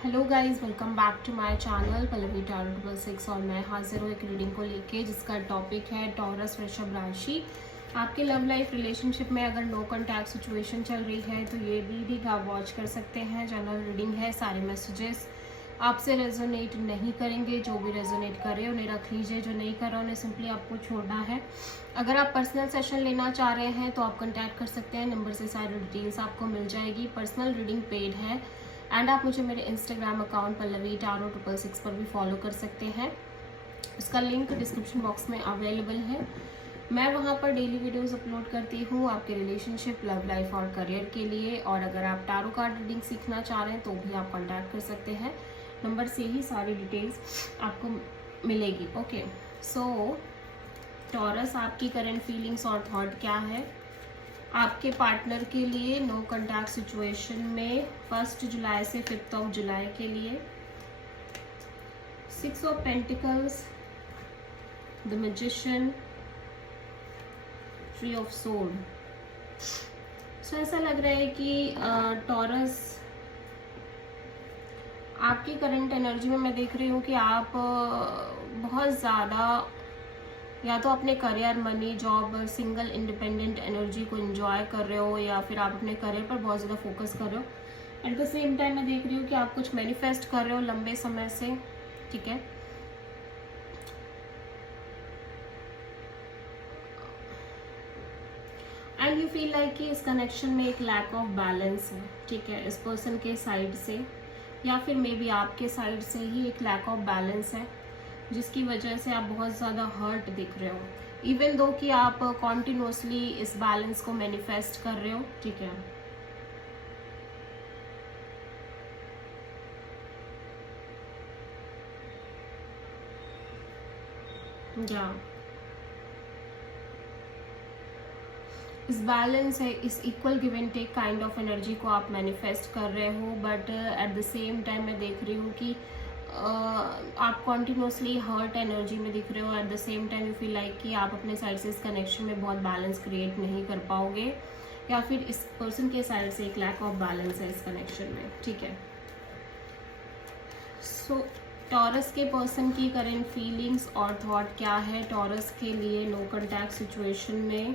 Hello guys, welcome back to my channel Pallavi tarot 666। और मैं हाजिर हूँ एक रीडिंग को लेके जिसका टॉपिक है टॉरस वृषभ राशि। आपके लव लाइफ रिलेशनशिप में अगर नो कॉन्टैक्ट सिचुएशन चल रही है तो ये रीडिंग आप वॉच कर सकते हैं। जनरल रीडिंग है, सारे मैसेजेस आपसे रेजोनेट नहीं करेंगे। जो भी रेजोनेट करे उन्हें रख लीजिए, जो नहीं कर रहा उन्हें सिंपली आपको छोड़ना है। अगर आप पर्सनल सेशन लेना चाह रहे हैं तो आप कॉन्टैक्ट कर सकते हैं, नंबर से सारी डिटेल्स आपको मिल जाएगी। पर्सनल रीडिंग पेड है एंड आप मुझे मेरे इंस्टाग्राम अकाउंट पल्लवी टैरो 666 पर भी फॉलो कर सकते हैं। उसका लिंक डिस्क्रिप्शन बॉक्स में अवेलेबल है। मैं वहाँ पर डेली वीडियोस अपलोड करती हूँ आपके रिलेशनशिप, लव लाइफ और करियर के लिए। और अगर आप टैरो कार्ड रीडिंग सीखना चाह रहे हैं तो भी आप कॉन्टैक्ट कर सकते हैं, नंबर से ही सारी डिटेल्स आपको मिलेगी। ओके, सो टॉरस, आपकी करंट फीलिंग्स और थॉट क्या है आपके पार्टनर के लिए नो कॉन्टैक्ट सिचुएशन में 1 जुलाई से 5 जुलाई के लिए। 6 of pentacles, the magician, 3 of sword. So ऐसा लग रहा है कि टॉरस, आपकी करंट एनर्जी में मैं देख रही हूँ कि आप बहुत ज़्यादा या तो अपने career, money, job, single independent energy को एंजॉय कर रहे हो या फिर आप अपने करियर पर बहुत ज़्यादा फोकस कर रहे हो। एट द सेम टाइम मैं देख रही हूँ कि आप कुछ मैनिफेस्ट कर रहे हो लंबे समय से, ठीक है। एंड यू फील लाइक कि इस कनेक्शन में एक लैक ऑफ बैलेंस है, ठीक है, इस पर्सन के साइड से या फिर मे बी आपके साइड से ही एक लैक ऑफ बैलेंस है जिसकी वजह से आप बहुत ज़्यादा हर्ट दिख रहे हो, इवन दो कि आप कॉन्टिन्यूसली इस बैलेंस को मैनिफेस्ट कर रहे हो, ठीक है। या इस बैलेंस है, इस equal give and take kind of energy को आप मैनिफेस्ट कर रहे हो। But at the same time मैं देख रही हूँ कि आप कॉन्टिन्यूसली हर्ट एनर्जी में दिख रहे हो। Eight the same time you feel like कि आप अपने साइड से इस कनेक्शन में बहुत बैलेंस क्रिएट नहीं कर पाओगे या फिर इस पर्सन के साइड से एक लैक ऑफ बैलेंस है इस कनेक्शन में, ठीक है। सो टॉरस के पर्सन की करंट फीलिंग्स और थॉट क्या है टॉरस के लिए नो कॉन्टैक्ट सिचुएशन में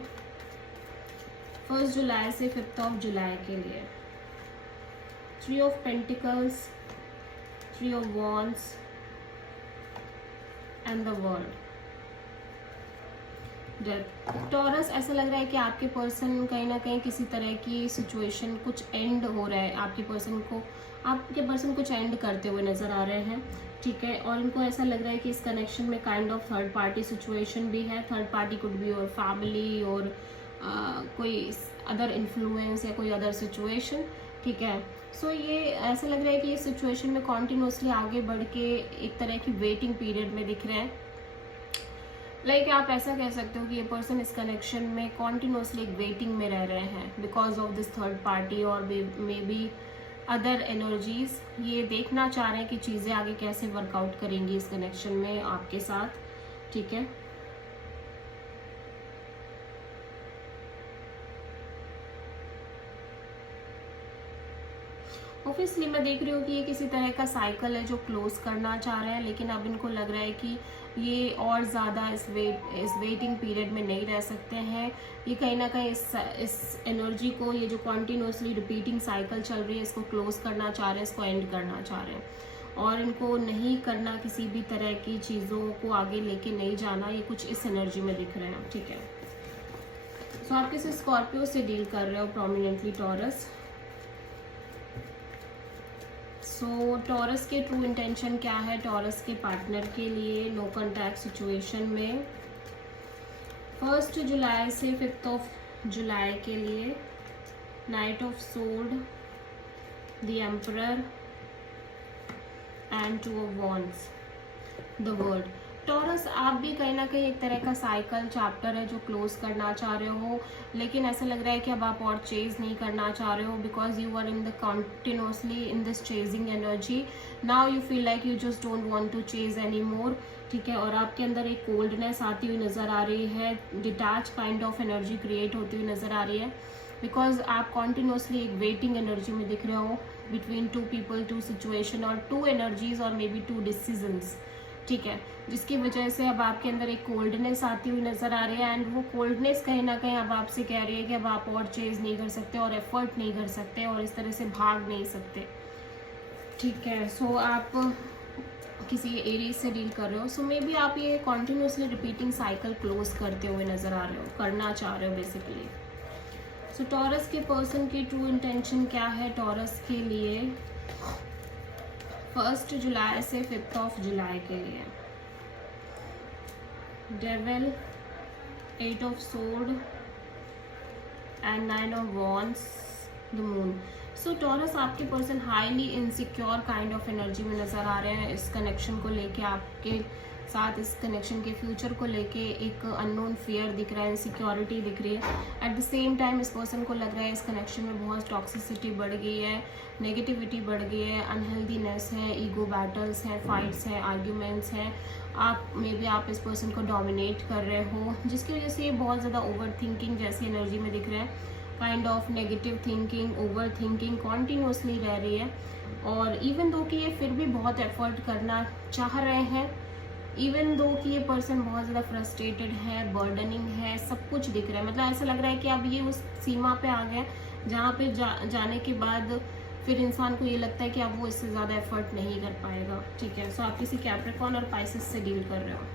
1 जुलाई से 5 जुलाई के लिए। 3 of pentacles, 3 of Wands and the World। Taurus, ऐसा लग रहा है कि आपके पर्सन कहीं ना कहीं किसी तरह की सिचुएशन कुछ एंड हो रहा है, आपके पर्सन कुछ एंड करते हुए नजर आ रहे हैं, ठीक है। और उनको ऐसा लग रहा है कि इस कनेक्शन में kind of third party situation भी है। थर्ड पार्टी कुड बी और फैमिली और कोई अदर इन्फ्लुएंस या कोई अदर सिचुएशन, ठीक है। सो ये ऐसा लग रहा है कि इस सिचुएशन में कॉन्टिन्यूसली आगे बढ़ के एक तरह की वेटिंग पीरियड में दिख रहे हैं। लाइक आप ऐसा कह सकते हो कि ये पर्सन इस कनेक्शन में कॉन्टिन्यूसली एक वेटिंग में रह रहे हैं because of this third party और मे बी अदर एनर्जीज। ये देखना चाह रहे हैं कि चीज़ें आगे कैसे वर्कआउट करेंगी इस कनेक्शन में आपके साथ, ठीक है। ऑब्वियसली मैं देख रही हूँ कि ये किसी तरह का साइकिल है जो क्लोज करना चाह रहे हैं, लेकिन अब इनको लग रहा है कि ये और ज़्यादा इस वेटिंग पीरियड में नहीं रह सकते हैं। ये कहीं ना कहीं इस एनर्जी को, ये जो कॉन्टिन्यूसली रिपीटिंग साइकिल चल रही है, इसको क्लोज करना चाह रहे हैं, इसको एंड करना चाह रहे हैं। और इनको नहीं करना, किसी भी तरह की चीज़ों को आगे लेके नहीं जाना, ये कुछ इस एनर्जी में दिख रहे हैं, ठीक है। सो आप किसी स्कॉर्पियो से डील कर रहे हो प्रोमिनेंटली टॉरस। सो टॉरस के ट्रू इंटेंशन क्या है टॉरस के पार्टनर के लिए नो कॉन्टैक्ट सिचुएशन में 1 जुलाई से 5 जुलाई के लिए। Night of sword, the emperor and 2 of wands, the world. Taurus, आप भी कहीं ना कहीं एक तरह का साइकिल चैप्टर है जो क्लोज करना चाह रहे हो, लेकिन ऐसा लग रहा है कि अब आप और चेज नहीं करना चाह रहे हो because you are in the continuously in this chasing energy. Now you feel like you just don't want to chase any more, ठीक है। और आपके अंदर एक कोल्डनेस आती हुई नजर आ रही है, detach kind of energy create होती हुई नजर आ रही है। बिकॉज आप कॉन्टिन्यूसली एक वेटिंग एनर्जी में दिख रहे हो between two people, two situation और टू एनर्जीज और मे बी टू डिसीजंस, ठीक है, जिसकी वजह से अब आपके अंदर एक कोल्डनेस आती हुई नजर आ रही है। एंड वो कोल्डनेस कहीं ना कहीं अब आपसे कह रही है कि अब आप और चेज नहीं कर सकते और एफर्ट नहीं कर सकते और इस तरह से भाग नहीं सकते, ठीक है। सो आप किसी एरीज से डील कर रहे हो, सो मे बी आप ये कॉन्टिन्यूसली रिपीटिंग साइकिल क्लोज करते हुए नजर आ रहे हो, करना चाह रहे हो बेसिकली। सो टॉरस के पर्सन की ट्रू इंटेंशन क्या है टॉरस के लिए 1 जुलाई से 5 जुलाई के लिए? Devil, 8 of sword and 9 of wands, the moon. So Taurus आपके person highly insecure kind of energy में नजर आ रहे हैं इस कनेक्शन को लेके, आपके साथ इस कनेक्शन के फ्यूचर को लेके एक अननोन फियर दिख रहा है, इनसिक्योरिटी दिख रही है। एट द सेम टाइम इस पर्सन को लग रहा है इस कनेक्शन में बहुत टॉक्सिसिटी बढ़ गई है, नेगेटिविटी बढ़ गई है, अनहेल्दीनेस है, ईगो बैटल्स हैं, फाइट्स हैं, आर्ग्यूमेंट्स हैं। आप मे बी आप इस पर्सन को डोमिनेट कर रहे हो, जिसकी वजह से ये बहुत ज़्यादा ओवर थिंकिंग जैसी एनर्जी में दिख रहा है, kind of negative thinking, over thinking continuously रह रही है। और इवन दो कि ये फिर भी बहुत एफर्ट करना चाह रहे हैं, इवन दो कि ये पर्सन बहुत ज़्यादा फ्रस्ट्रेटेड है, बर्डनिंग है, सब कुछ दिख रहा है, मतलब ऐसा लग रहा है कि अब ये उस सीमा पे आ गए जहाँ पे जाने के बाद फिर इंसान को ये लगता है कि अब वो इससे ज़्यादा एफर्ट नहीं कर पाएगा, ठीक है। सो आप किसी कैप्रिकॉर्न और पाइसेस से डील कर रहे हो।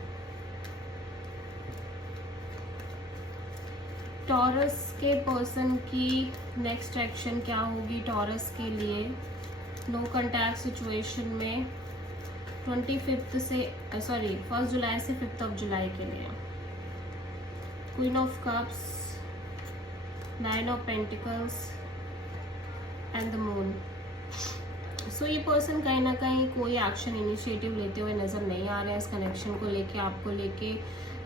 टॉरस के पर्सन की नेक्स्ट एक्शन क्या होगी टॉरस के लिए नो कॉन्टैक्ट सिचुएशन में 1 जुलाई से 5 जुलाई के लिए? Queen of cups, 9 of pentacles and the moon. So ये पर्सन कहीं ना कहीं कोई एक्शन इनिशिएटिव लेते हुए नज़र नहीं आ रहे हैं इस कनेक्शन को लेके, आपको लेके।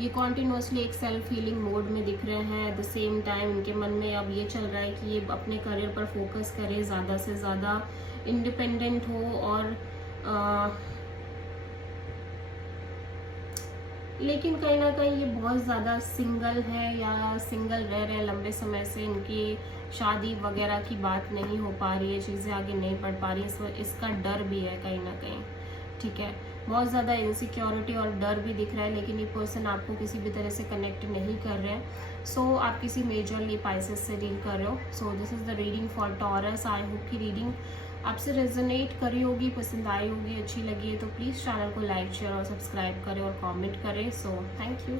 ये कॉन्टिन्यूसली एक सेल्फ हीलिंग मोड में दिख रहे हैं। एट द सेम टाइम इनके मन में अब ये चल रहा है कि ये अपने करियर पर फोकस करें, ज़्यादा से ज़्यादा इंडिपेंडेंट हो और लेकिन कहीं ना कहीं ये बहुत ज़्यादा सिंगल है या सिंगल रह रहे हैं लंबे समय से, इनकी शादी वगैरह की बात नहीं हो पा रही है, चीज़ें आगे नहीं बढ़ पा रही है, इसका डर भी है कहीं ना कहीं, ठीक है। बहुत ज़्यादा इनसिक्योरिटी और डर भी दिख रहा है, लेकिन ये पर्सन आपको किसी भी तरह से कनेक्ट नहीं कर रहे हैं। सो आप किसी मेजरली पाइसेस से डील कर रहे हो। So this is the reading for taurus. I hope की रीडिंग आपसे रेजोनेट करी होगी, पसंद आई होगी, अच्छी लगी है तो प्लीज़ चैनल को लाइक, शेयर और सब्सक्राइब करें और कमेंट करें। So thank you.